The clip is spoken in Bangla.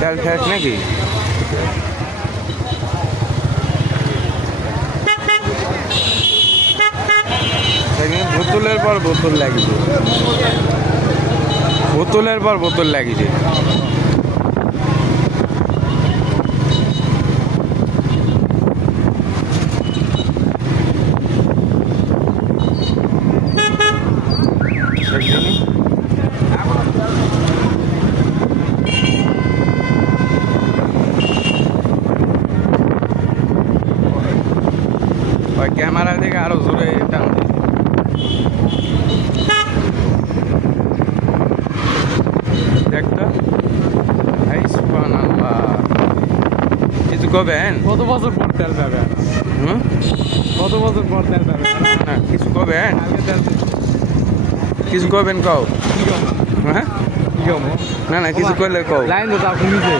তেল ফ্যাস নাকি? বোতলের পর বোতল লাগিছে, বোতলের পর বোতল লাগিছে। ওই ক্যামেরা দিকে আরো জোরে টান দেখতো। কিছু কবেন? কত বছর পর তেল পাবে? কত বছর পর তেল পাবে? না কিছু কবেন? আগে তেল কিছু কবেন কও? কি কম? হ্যাঁ কি কম? না না কিছু করলে কও। লাইন তো তা কমিছে।